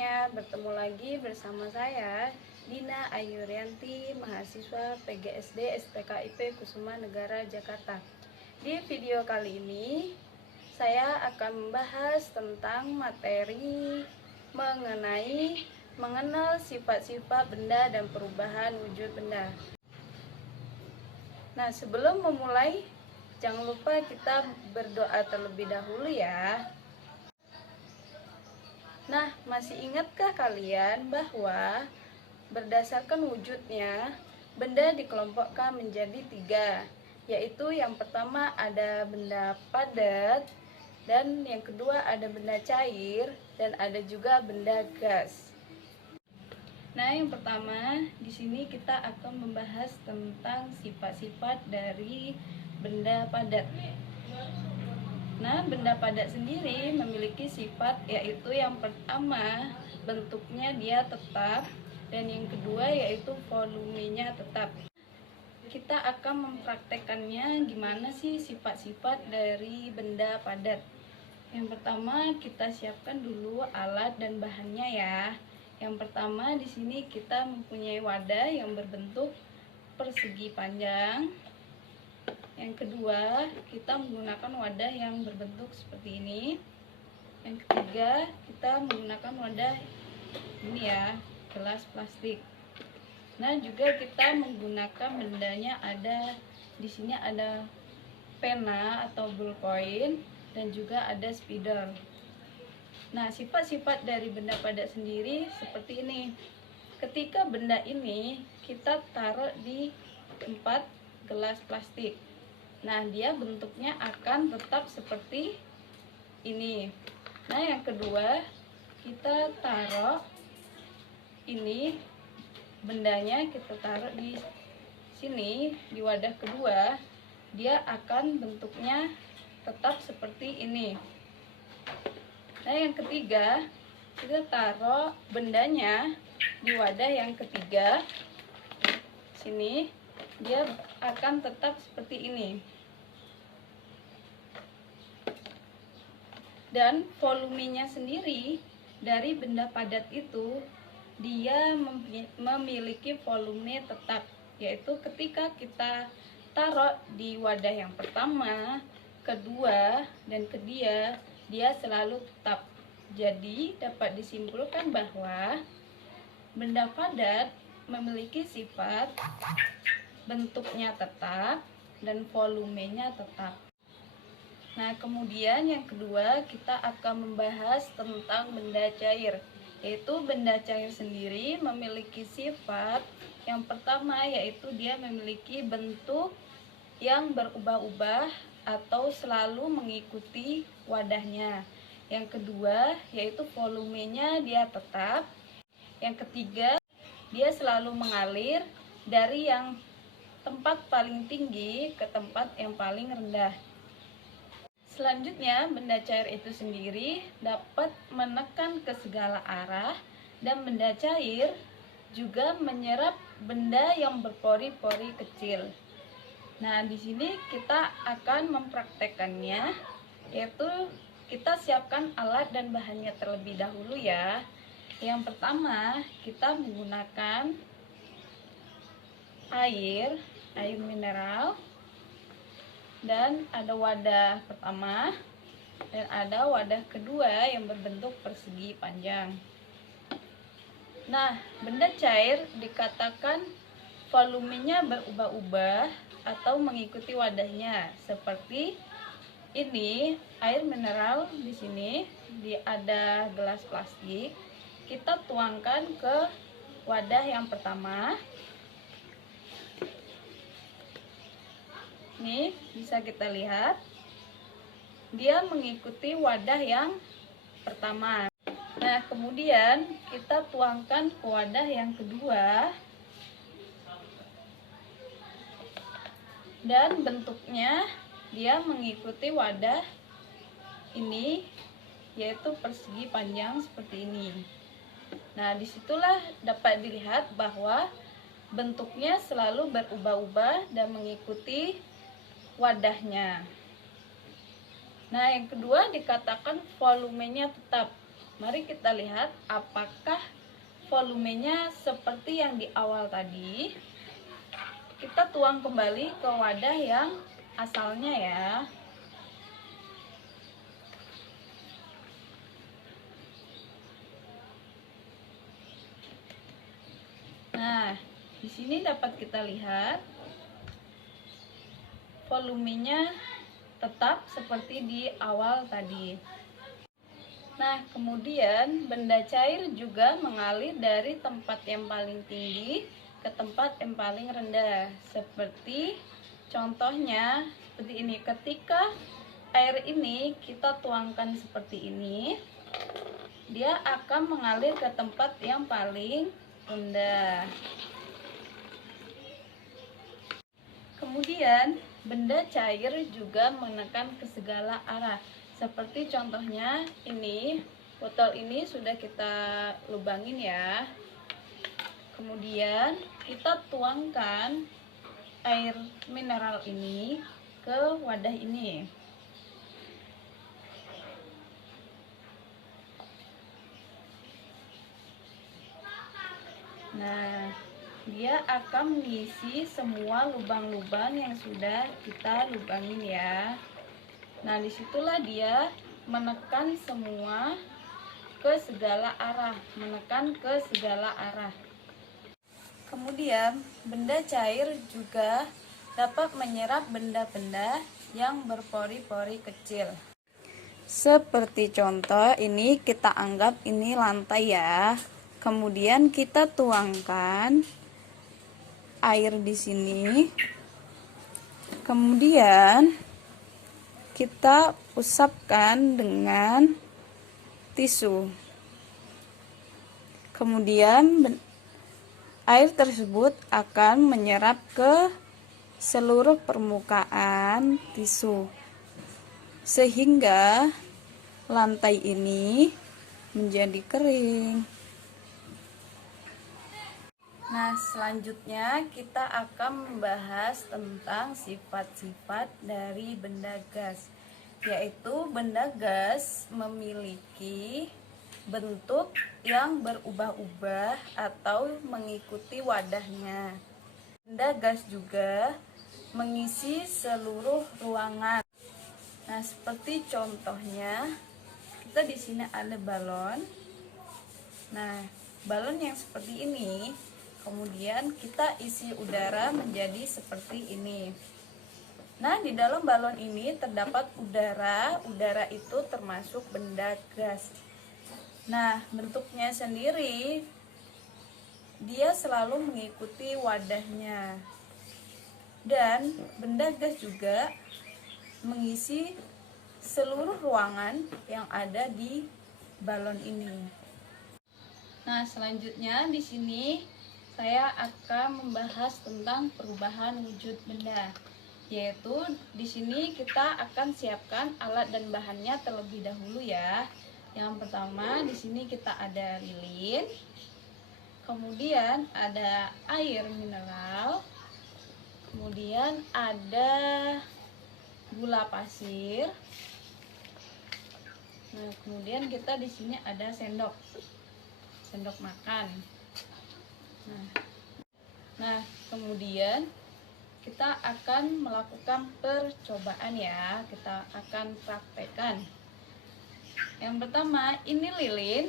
semuanya, bertemu lagi bersama saya Dina Ayurianti, mahasiswa PGSD STKIP Kusuma Negara Jakarta. Di video kali ini saya akan membahas tentang materi mengenal sifat-sifat benda dan perubahan wujud benda. Nah, sebelum memulai, jangan lupa kita berdoa terlebih dahulu ya. Nah, masih ingatkah kalian bahwa berdasarkan wujudnya, benda dikelompokkan menjadi 3, yaitu yang pertama ada benda padat, dan yang kedua ada benda cair, dan ada juga benda gas. Nah, yang pertama di sini kita akan membahas tentang sifat-sifat dari benda padat. Nah, benda padat sendiri memiliki sifat, yaitu yang pertama bentuknya dia tetap, dan yang kedua yaitu volumenya tetap. Kita akan mempraktekannya gimana sih sifat-sifat dari benda padat. Yang pertama kita siapkan dulu alat dan bahannya ya. Yang pertama di sini kita mempunyai wadah yang berbentuk persegi panjang. Yang kedua, kita menggunakan wadah yang berbentuk seperti ini. Yang ketiga, kita menggunakan wadah ini ya, gelas plastik. Nah, juga kita menggunakan bendanya ada di sini ada pena atau ballpoint dan juga ada spidol. Nah, sifat-sifat dari benda padat sendiri seperti ini. Ketika benda ini kita taruh di tempat gelas plastik, nah dia bentuknya akan tetap seperti ini. Nah, yang kedua, kita taruh ini bendanya, kita taruh di sini di wadah kedua, dia akan bentuknya tetap seperti ini. Nah, yang ketiga, kita taruh bendanya di wadah yang ketiga sini, dia akan tetap seperti ini. Dan volumenya sendiri dari benda padat itu dia memiliki volume tetap, yaitu ketika kita taruh di wadah yang pertama, kedua, dan ketiga, dia selalu tetap. Jadi dapat disimpulkan bahwa benda padat memiliki sifat bentuknya tetap dan volumenya tetap. Nah, kemudian yang kedua kita akan membahas tentang benda cair, yaitu benda cair sendiri memiliki sifat yang pertama, yaitu dia memiliki bentuk yang berubah-ubah atau selalu mengikuti wadahnya. Yang kedua yaitu volumenya dia tetap. Yang ketiga, dia selalu mengalir dari yang tempat paling tinggi ke tempat yang paling rendah. Selanjutnya, benda cair itu sendiri dapat menekan ke segala arah, dan benda cair juga menyerap benda yang berpori-pori kecil. Nah, di sini kita akan mempraktekannya, yaitu kita siapkan alat dan bahannya terlebih dahulu ya. Yang pertama, kita menggunakan air mineral, dan ada wadah pertama dan ada wadah kedua yang berbentuk persegi panjang. Nah, benda cair dikatakan volumenya berubah-ubah atau mengikuti wadahnya. Seperti ini, air mineral di sini ada gelas plastik. Kita tuangkan ke wadah yang pertama. Nih, bisa kita lihat dia mengikuti wadah yang pertama. Nah, kemudian kita tuangkan ke wadah yang kedua, dan bentuknya dia mengikuti wadah ini, yaitu persegi panjang seperti ini. Nah, disitulah dapat dilihat bahwa bentuknya selalu berubah-ubah dan mengikuti wadahnya. Nah, yang kedua dikatakan volumenya tetap. mari kita lihat apakah volumenya seperti yang di awal tadi. Kita tuang kembali ke wadah yang asalnya ya. Nah, di sini dapat kita lihat volumenya tetap seperti di awal tadi. Nah, kemudian benda cair juga mengalir dari tempat yang paling tinggi ke tempat yang paling rendah. Seperti contohnya seperti ini. Ketika air ini kita tuangkan seperti ini, dia akan mengalir ke tempat yang paling rendah. Kemudian benda cair juga menekan ke segala arah. Seperti contohnya ini, botol ini sudah kita lubangin ya. Kemudian kita tuangkan air mineral ini ke wadah ini. Nah, dia akan mengisi semua lubang-lubang yang sudah kita lubangin ya. Nah, disitulah dia menekan semua ke segala arah, menekan ke segala arah. Kemudian, benda cair juga dapat menyerap benda-benda yang berpori-pori kecil. Seperti contoh ini, kita anggap ini lantai ya. Kemudian kita tuangkan air di sini. Kemudian kita usapkan dengan tisu. Kemudian air tersebut akan menyerap ke seluruh permukaan tisu sehingga lantai ini menjadi kering. Nah, selanjutnya kita akan membahas tentang sifat-sifat dari benda gas, yaitu benda gas memiliki bentuk yang berubah-ubah atau mengikuti wadahnya. Benda gas juga mengisi seluruh ruangan. Nah, seperti contohnya, kita di sini ada balon. Nah, balon yang seperti ini kemudian kita isi udara menjadi seperti ini. Nah, di dalam balon ini terdapat udara. Udara itu termasuk benda gas. Nah, bentuknya sendiri dia selalu mengikuti wadahnya. Dan benda gas juga mengisi seluruh ruangan yang ada di balon ini. Nah, selanjutnya di sini saya akan membahas tentang perubahan wujud benda, yaitu di sini kita akan siapkan alat dan bahannya terlebih dahulu ya. Yang pertama di sini kita ada lilin, kemudian ada air mineral, kemudian ada gula pasir. Nah, kemudian kita di sini ada sendok makan. Nah, kemudian kita akan melakukan percobaan ya. Kita akan praktekkan. Yang pertama, ini lilin.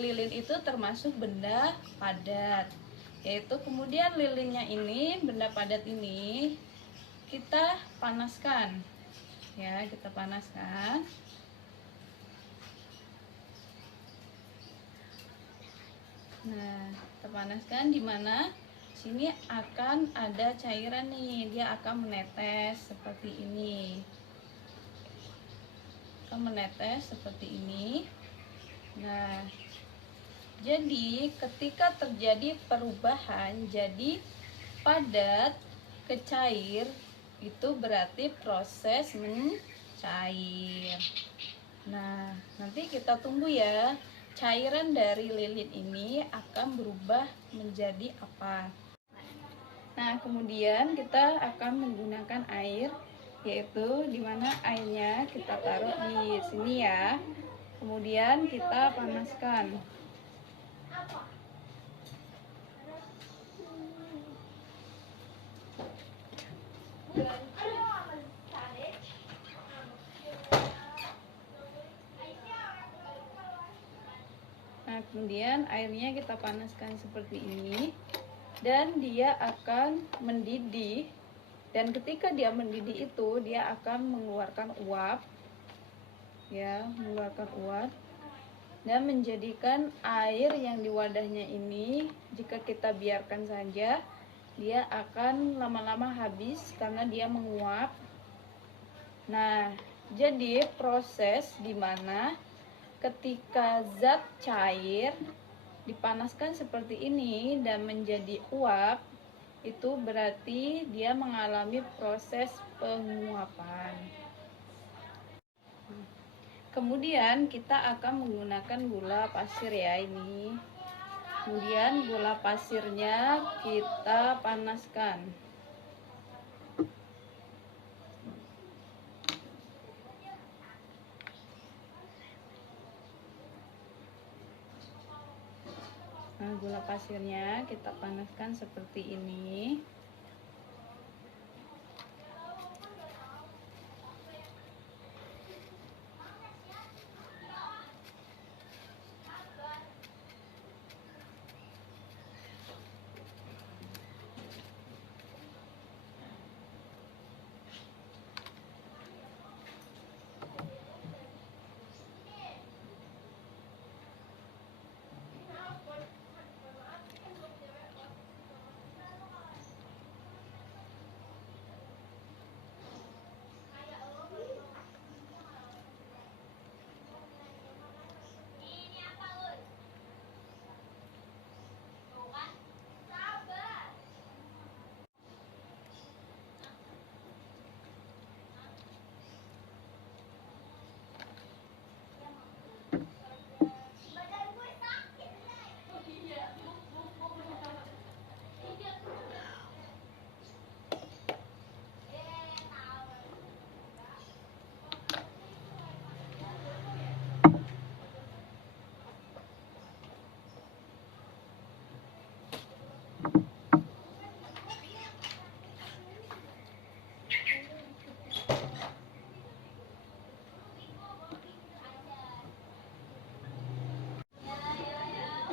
Lilin itu termasuk benda padat. Yaitu kemudian lilinnya ini, benda padat ini kita panaskan. Ya, kita panaskan. Nah, kita panaskan di mana sini akan ada cairan nih, dia akan menetes seperti ini. Akan menetes seperti ini. Nah, jadi ketika terjadi perubahan jadi padat ke cair, itu berarti proses mencair. Nah, nanti kita tunggu ya, cairan dari lilin ini akan berubah menjadi apa. Nah, kemudian kita akan menggunakan air, yaitu dimana airnya kita taruh di sini ya. Kemudian kita panaskan. Nah, kemudian airnya kita panaskan seperti ini dan dia akan mendidih, dan ketika dia mendidih itu dia akan mengeluarkan uap ya, mengeluarkan uap dan menjadikan air yang di wadahnya ini, jika kita biarkan saja, dia akan lama-lama habis karena dia menguap. Nah, jadi proses dimana ketika zat cair dipanaskan seperti ini dan menjadi uap, itu berarti dia mengalami proses penguapan. Kemudian kita akan menggunakan gula pasir ya ini. Kemudian gula pasirnya kita panaskan. Nah, gula pasirnya kita panaskan seperti ini.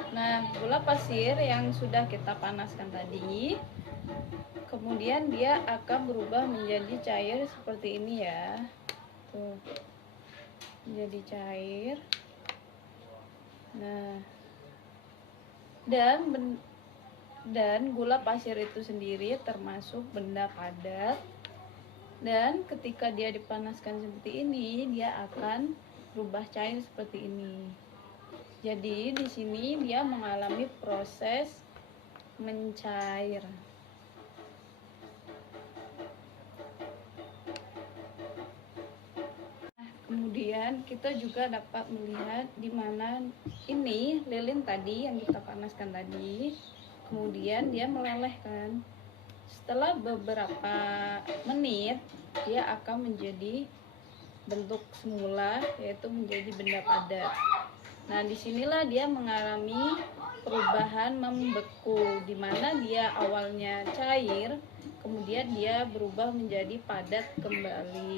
Nah, gula pasir yang sudah kita panaskan tadi, kemudian dia akan berubah menjadi cair seperti ini ya. Tuh. Menjadi cair. Nah, dan gula pasir itu sendiri termasuk benda padat, dan ketika dia dipanaskan seperti ini, dia akan berubah cair seperti ini. Jadi di sini dia mengalami proses mencair. Nah, kemudian kita juga dapat melihat di mana ini lilin tadi yang kita panaskan tadi, kemudian dia meleleh kan. Setelah beberapa menit dia akan menjadi bentuk semula, yaitu menjadi benda padat. Nah, disinilah dia mengalami perubahan membeku, di mana dia awalnya cair, kemudian dia berubah menjadi padat kembali.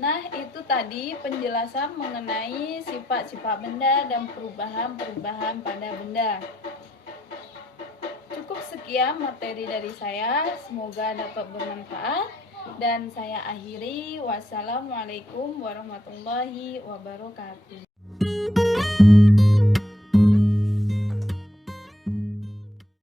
Nah, itu tadi penjelasan mengenai sifat-sifat benda dan perubahan-perubahan pada benda. Cukup sekian materi dari saya, semoga dapat bermanfaat. Dan saya akhiri, wassalamualaikum warahmatullahi wabarakatuh.